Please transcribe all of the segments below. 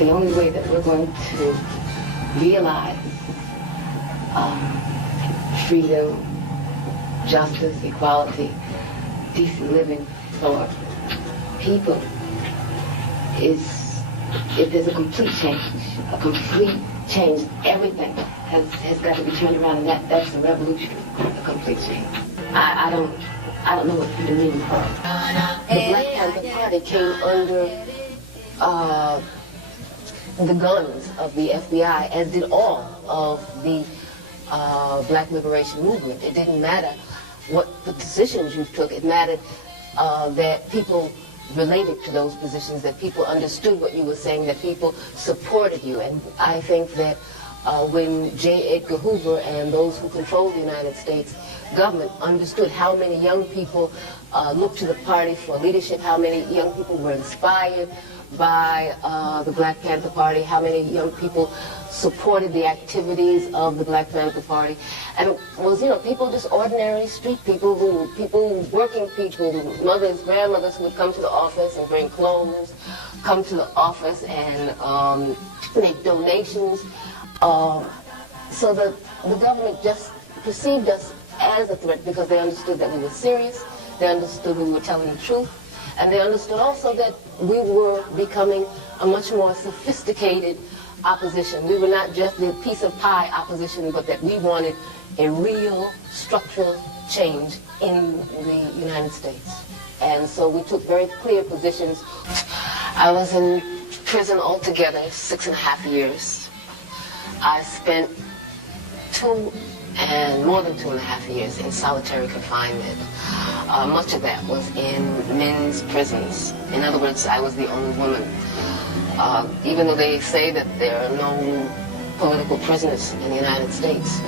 the only way that we're going to realize freedom, justice, equality, decent living for people is if there's a complete change. A complete change. Everything has got to be turned around, and that's the revolution. A complete change. I don't know what freedom means. The Black Panther Party came under the guns of the FBI, as did all of the Black liberation movement. It didn't matter what the positions you took. It mattered that people related to those positions, that people understood what you were saying, that people supported you. And I think that when J. Edgar Hoover and those who controlled the United States government understood how many young people looked to the party for leadership, how many young people were inspired by the Black Panther Party, how many young people supported the activities of the Black Panther Party. And it was, people, just ordinary street people, working people, mothers, grandmothers who would come to the office and bring clothes, come to the office and make donations. So the government just perceived us as a threat because they understood that we were serious, they understood we were telling the truth, and they understood also that we were becoming a much more sophisticated opposition. We were not just the piece of pie opposition, but that we wanted a real structural change in the United States. And so we took very clear positions. I was in prison altogether 6.5 years. I spent more than 2.5 years in solitary confinement. Much of that was in men's prisons. In other words, I was the only woman. Even though they say that there are no political prisoners in the United States,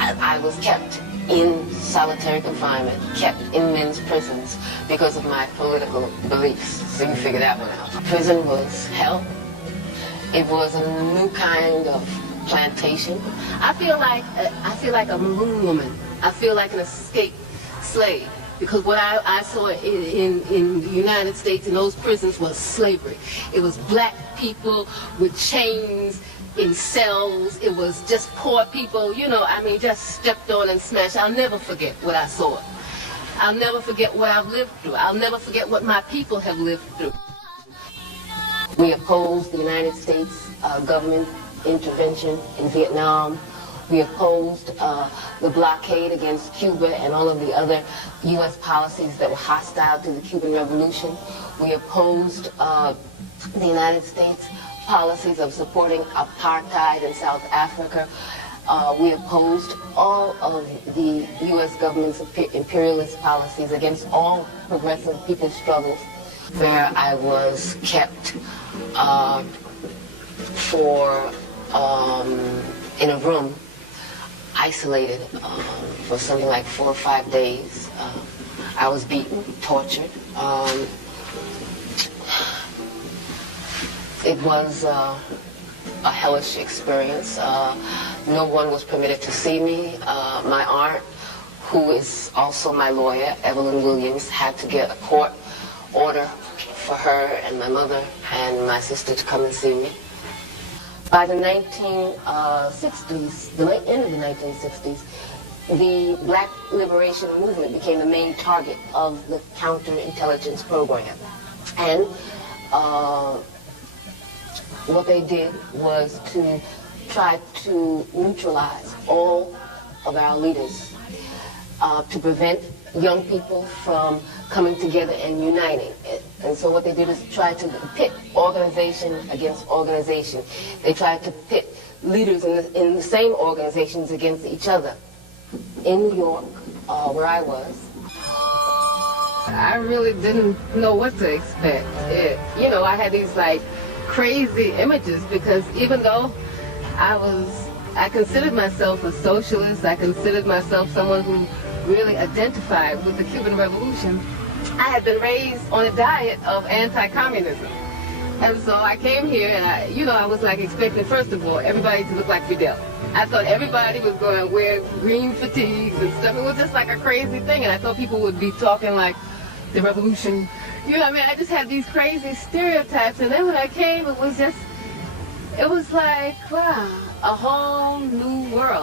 I was kept in solitary confinement, kept in men's prisons because of my political beliefs. So you figure that one out. Prison was hell. It was a new kind of plantation. I feel like a maroon woman. I feel like an escaped slave, because what I saw in the United States in those prisons was slavery. It was black people with chains in cells. It was just poor people, just stepped on and smashed. I'll never forget what I saw. I'll never forget what I've lived through. I'll never forget what my people have lived through. We opposed the United States government intervention in Vietnam. We opposed the blockade against Cuba and all of the other U.S. policies that were hostile to the Cuban Revolution. We opposed the United States policies of supporting apartheid in South Africa. We opposed all of the U.S. government's imperialist policies against all progressive people's struggles, where I was kept in a room, isolated for something like 4 or 5 days. I was beaten, tortured. It was a hellish experience. No one was permitted to see me. My aunt, who is also my lawyer, Evelyn Williams, had to get a court order for her and my mother and my sister to come and see me. By the 1960s, the end of the 1960s, the Black liberation movement became the main target of the counterintelligence program. And what they did was to try to neutralize all of our leaders, to prevent young people from coming together and uniting. And so what they did is try to pit organization against organization. They tried to pit leaders in the same organizations against each other. In New York, where I was, I really didn't know what to expect. I had these crazy images, because even though I considered myself a socialist, I considered myself someone who really identified with the Cuban Revolution, I had been raised on a diet of anti-communism. And so I came here and I was expecting, first of all, everybody to look like Fidel. I thought everybody was going to wear green fatigues and stuff. It was just like a crazy thing. And I thought people would be talking like the revolution You know what I mean? I just had these crazy stereotypes, and then when I came, it was like, wow, a whole new world.